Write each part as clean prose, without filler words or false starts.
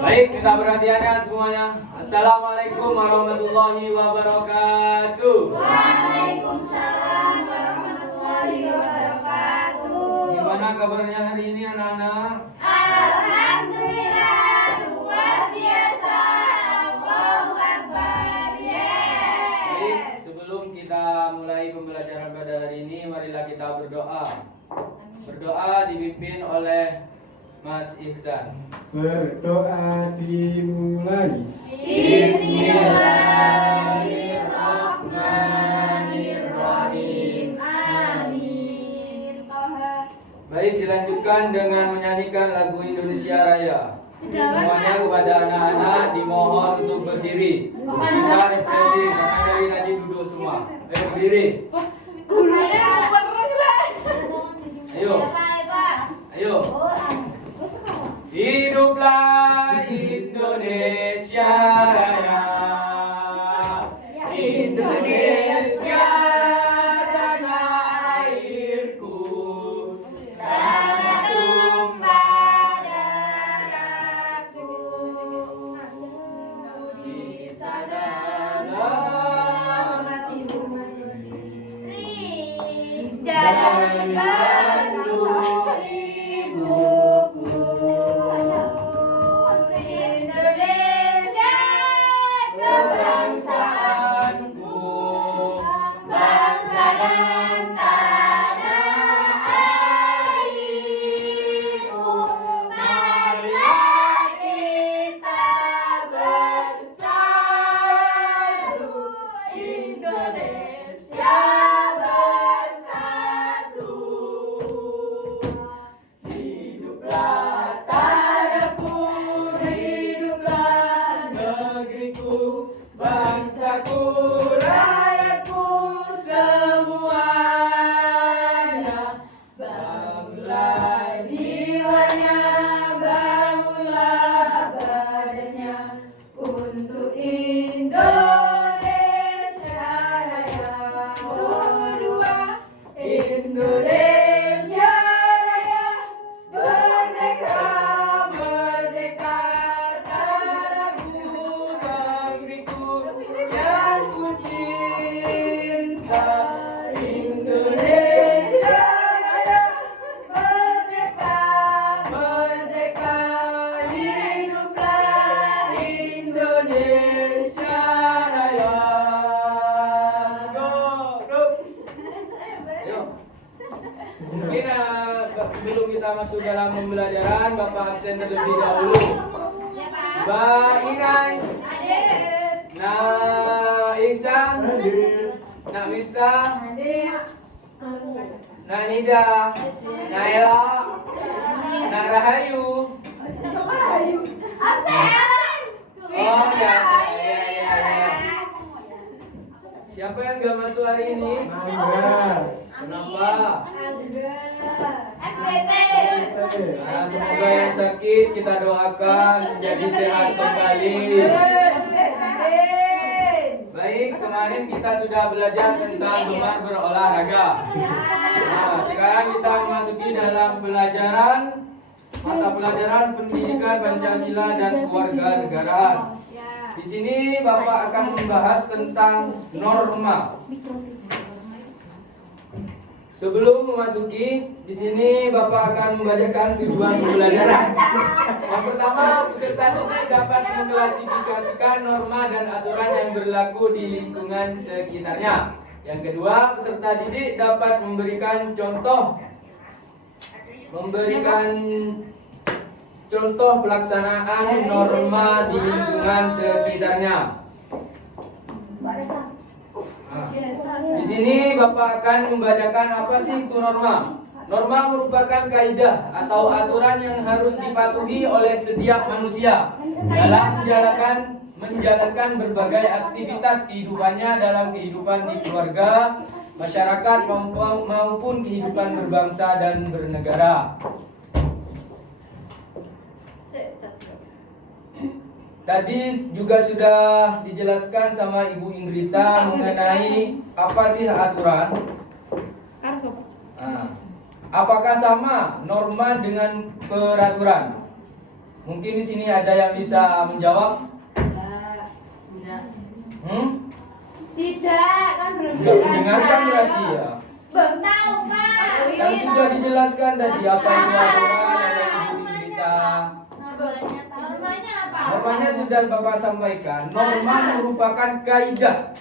Baik, kita perhatiannya semuanya. Assalamualaikum warahmatullahi wabarakatuh. Waalaikumsalam warahmatullahi wabarakatuh. Gimana kabarnya hari ini anak-anak? Alhamdulillah, luar biasa. Allahu Akbar. Baik, Yes. sebelum kita mulai pembelajaran pada hari ini, marilah kita berdoa. Berdoa dipimpin oleh Mas Ihsan. Berdoa dimulai. Bismillahirrahmanirrahim. Amin. Baik, dilanjutkan dengan menyanyikan lagu Indonesia Raya. Semuanya kepada anak-anak dimohon untuk berdiri. Kita refreshing karena dari tadi duduk semua. Ayo berdiri. Ayo. Ayo. Hiduplah Indonesia Raya. Indonesia tanah airku. Tanah tumpah darahku. Di sana jangan bantu ibuku. Indonesia kebangsaanku, bangsa dan tanah airku. Marilah kita bersatu, Indonesia bersatu. Hiduplah tanahku, hiduplah Negeriku, bangsaku, rakyatku semuanya. bangunlah jiwanya, bangunlah badannya untuk Indonesia Raya. Dua, Indonesia Raya, merdeka, merdeka, tanahku, Negeriku yang ku cinta. Indonesia Raya, merdeka, merdeka, hiduplah Indonesia Raya. Go, go. Ayo. Mungkin sebelum kita masuk dalam pembelajaran, Bapak absen terlebih dahulu. Mbak Inai, Nak Ihsan, Nak Mista, Nak Nida, Nak Ella, Nak Rahayu. Oh ya. Siapa yang gak masuk hari ini? Kenapa? Nah, semoga yang sakit kita doakan menjadi sehat kembali. Baik, kemarin kita sudah belajar tentang gemar berolahraga. Nah, sekarang kita memasuki dalam pelajaran mata pelajaran pendidikan Pancasila dan kewarganegaraan. Di sini Bapak akan membahas tentang norma. Sebelum memasuki, di sini Bapak akan membacakan tujuan pembelajaran. Yang pertama, peserta didik dapat mengklasifikasikan norma dan aturan yang berlaku di lingkungan sekitarnya. Yang kedua, peserta didik dapat memberikan contoh pelaksanaan norma di lingkungan sekitarnya. Di sini Bapak akan membacakan apa sih itu norma. Norma merupakan kaidah atau aturan yang harus dipatuhi oleh setiap manusia dalam menjalankan berbagai aktivitas kehidupannya dalam kehidupan di keluarga, masyarakat maupun kehidupan berbangsa dan bernegara. Tadi juga sudah dijelaskan sama Ibu Ingrita mengenai apa sih aturan. Nah, apakah sama norma dengan peraturan? Mungkin di sini ada yang bisa menjawab? Tidak. Tidak, kan belum Enggak mendengarkan berarti ya. Belum tahu, Pak. Kan sudah dijelaskan tadi apa itu aturan ada ibu kita. Normanya apa? Normanya sudah Bapak sampaikan. Norma merupakan kaidah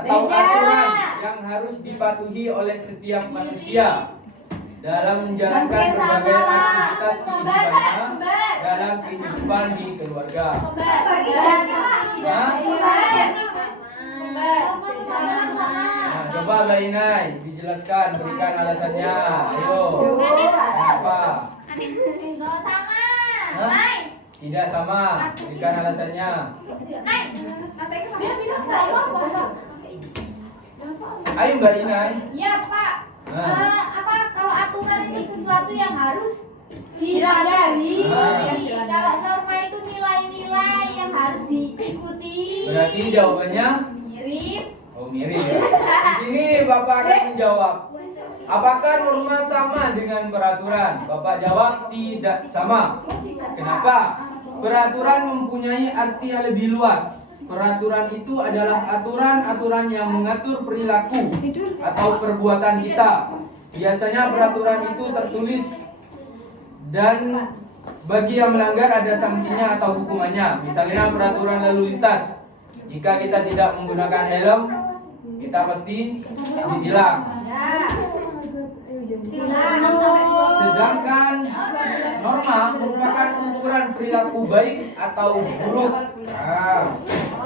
atau aturan yang harus dipatuhi oleh setiap manusia dalam menjalankan berbagai aktivitas kehidupannya dalam kehidupan di keluarga. Nah, coba Mbak Inai dijelaskan, berikan alasannya. Ayo. Kenapa? Hah? Tidak sama. Berikan alasannya. Ayo Mbak Inai. Ya, Pak. Nah. Apa kalau aturan itu sesuatu yang harus dipelajari? Kalau norma itu nilai-nilai yang harus diikuti. Berarti jawabannya Mirip. oh mirip ya. Di sini Bapak akan menjawab. Apakah norma sama dengan peraturan? Bapak jawab tidak sama. Kenapa? Peraturan mempunyai arti yang lebih luas. Peraturan itu adalah aturan-aturan yang mengatur perilaku atau perbuatan kita. Biasanya peraturan itu tertulis dan bagi yang melanggar ada sanksinya atau hukumannya. Misalnya peraturan lalu lintas. Jika kita tidak menggunakan helm, kita pasti ditilang. Sedangkan norma merupakan ukuran perilaku baik atau buruk.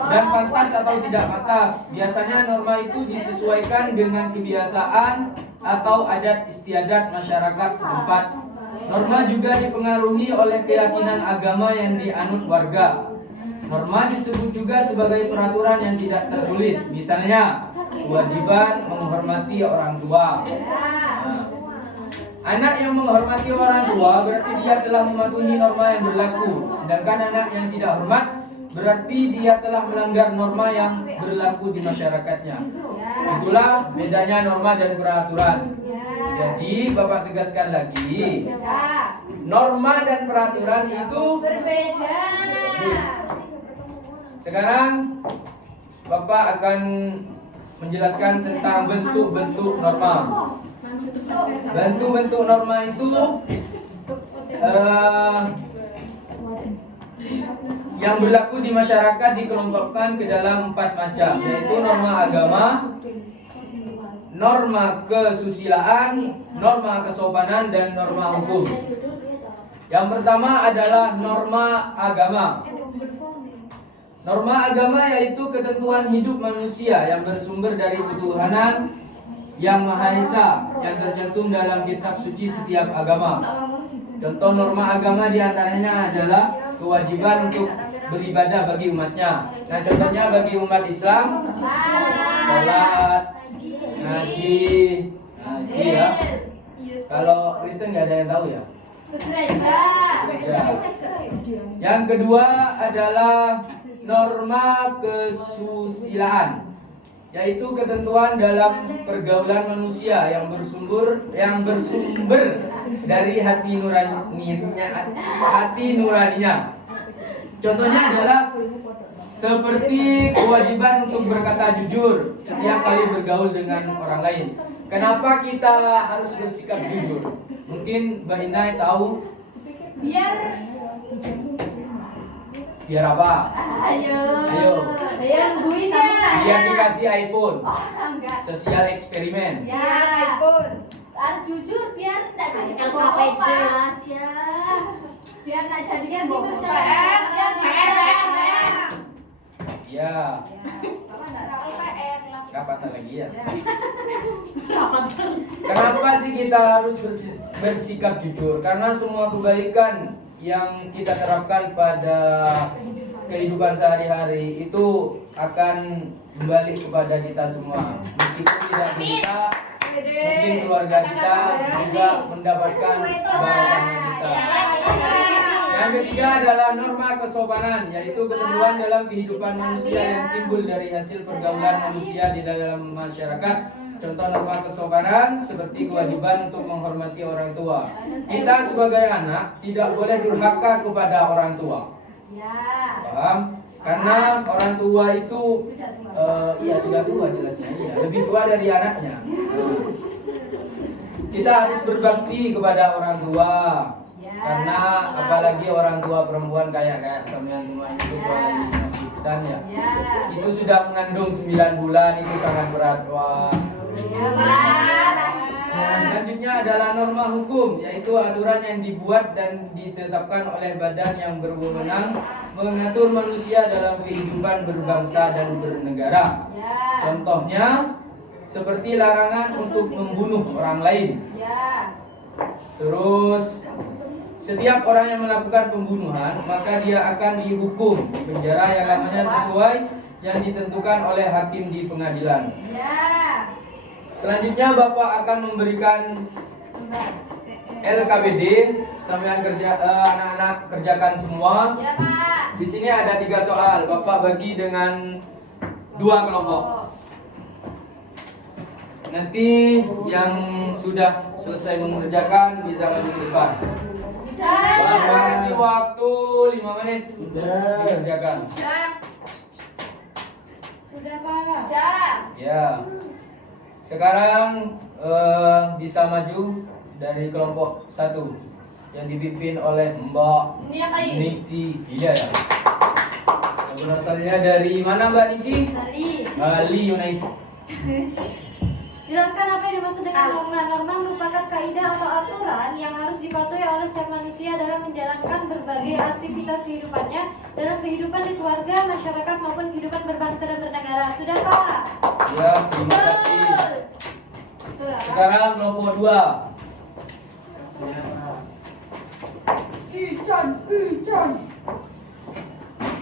Dan pantas atau tidak pantas. Biasanya norma itu disesuaikan dengan kebiasaan atau adat istiadat masyarakat setempat. Norma juga dipengaruhi oleh keyakinan agama yang dianut warga. Norma disebut juga sebagai peraturan yang tidak tertulis. Misalnya, kewajiban menghormati orang tua. Nah, anak yang menghormati orang tua berarti dia telah mematuhi norma yang berlaku. Sedangkan anak yang tidak hormat berarti dia telah melanggar norma yang berlaku di masyarakatnya. Itulah bedanya norma dan peraturan. Jadi Bapak tegaskan lagi, norma dan peraturan itu Berbeda. Sekarang Bapak akan menjelaskan tentang bentuk-bentuk norma. Bentuk-bentuk norma itu yang berlaku di masyarakat dikelompokkan ke dalam 4 macam, yaitu norma agama, norma kesusilaan, norma kesopanan, dan norma hukum. Yang pertama adalah norma agama. Norma agama yaitu ketentuan hidup manusia yang bersumber dari ketuhanan yang Maha Esa yang tercantum dalam kitab suci setiap agama. Contoh norma agama diantaranya adalah kewajiban untuk beribadah bagi umatnya. Nah, contohnya bagi umat Islam, sholat, ngaji ya. Kalau Kristen nggak ada yang tahu ya. Gereja. Yang kedua adalah norma kesusilaan, yaitu ketentuan dalam pergaulan manusia yang bersumber dari hati nuraninya. Contohnya adalah seperti kewajiban untuk berkata jujur setiap kali bergaul dengan orang lain. Kenapa kita harus bersikap jujur? Mungkin Mbak Inai tahu. Biar apa? Ayo. Biar dikasih iPhone. Sosial eksperimen. Ya, harus jujur biar tidak jadi bohong, Pak. Biar tidak jadi bohong. PR. Ya. Bapak enggak tahu PR lah. Kapan lagi ya? Kenapa sih kita harus bersikap jujur? Karena semua kebaikan yang kita terapkan pada kehidupan sehari-hari itu akan kembali kepada kita semua. Meskipun tidak kita, mungkin keluarga kita juga mendapatkan kebaikan kita. Yang ketiga adalah norma kesopanan, yaitu ketentuan dalam kehidupan manusia yang timbul dari hasil pergaulan manusia di dalam masyarakat Contoh norma kesopanan seperti kewajiban untuk menghormati orang tua. Kita sebagai anak tidak boleh durhaka kepada orang tua. Ya. Paham? Karena orang tua itu iya sudah tua jelasnya, iya, lebih tua dari anaknya. Kita harus berbakti kepada orang tua. Karena apalagi orang tua perempuan kayak sampean semua itu masih besar ya. Itu sudah mengandung 9 bulan, itu sangat berat. Wah. Selanjutnya adalah norma hukum, yaitu aturan yang dibuat dan ditetapkan oleh badan yang berwenang mengatur manusia dalam kehidupan berbangsa dan bernegara. Contohnya seperti larangan untuk membunuh orang lain. Terus setiap orang yang melakukan pembunuhan maka dia akan dihukum penjara yang lamanya sesuai yang ditentukan oleh hakim di pengadilan. Selanjutnya Bapak akan memberikan LKPD, sampean anak-anak kerjakan semua. Di sini ada 3 soal, Bapak bagi dengan 2 kelompok. Nanti yang sudah selesai mengerjakan bisa maju ke depan. Bapak kasih waktu 5 menit dikerjakan. Sudah, Pak. Ya. Sekarang bisa maju dari kelompok 1 yang dipimpin oleh Mbak Niki. Iya ya. Yang berasalnya dari mana Mbak Niki? Bali United. Jelaskan apa yang dimaksud dengan norma. Norma merupakan kaidah atau aturan yang harus dipatuhi oleh setiap manusia dalam menjalankan berbagai aktivitas kehidupannya dalam kehidupan di keluarga, masyarakat maupun kehidupan berbangsa dan bernegara. Sudah, Pak? Ya, terima kasih. Sekarang kelompok 2.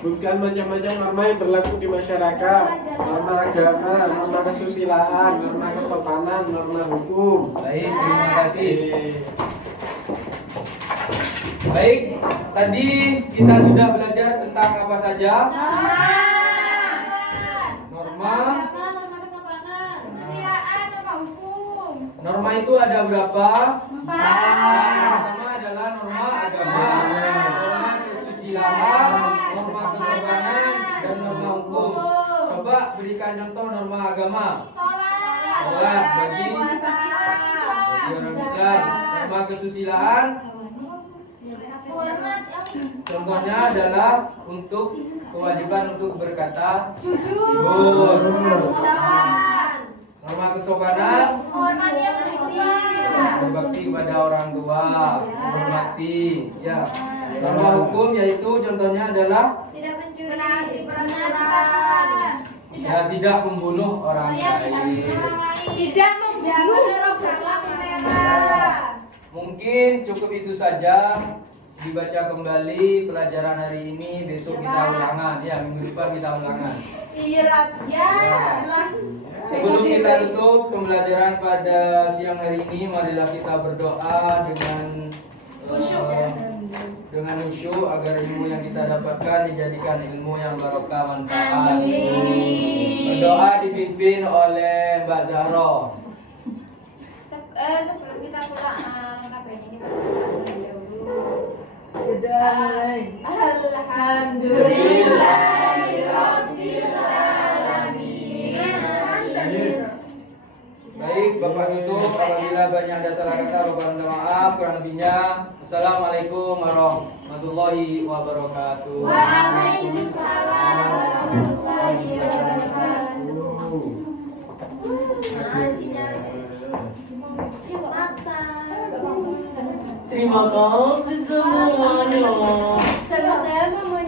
Bukan macam-macam norma yang berlaku di masyarakat, norma agama, norma kesusilaan, norma kesopanan, norma hukum. Baik, terima kasih. Baik, tadi kita sudah belajar tentang apa saja? Norma. Norma kesopanan. Norma itu ada berapa? 4. Yang pertama adalah norma agama, norma kesusilaan, norma kesopanan, dan norma hukum. Coba berikan contoh norma agama. Sholat bagi orang Islam. Norma kesusilaan contohnya adalah untuk kewajiban untuk berkata jujur. Norma kesopanan berbakti kepada orang tua, menghormati. Ya. Norma hukum yaitu contohnya adalah Tidak mencuri. ya tidak membunuh orang lain. Tidak membunuh. Mungkin cukup itu saja. Dibaca kembali pelajaran hari ini, besok kita ulangan. Ya, minggu depan kita ulangan. Sebelum kita tutup pembelajaran pada siang hari ini, marilah kita berdoa dengan khusyuk agar ilmu yang kita dapatkan dijadikan ilmu yang barokah manfaat. Berdoa dipimpin oleh Mbak Zahro. Sebelum kita pulang KBN kita Baik, Bapak tutup. Apabila banyak ada salah kata, Bapak minta maaf. Kurang lebihnya, Assalamualaikum warahmatullahi wabarakatuh. Waalaikumsalam warahmatullahi wabarakatuh. Terima kasih semuanya. Sama-sama,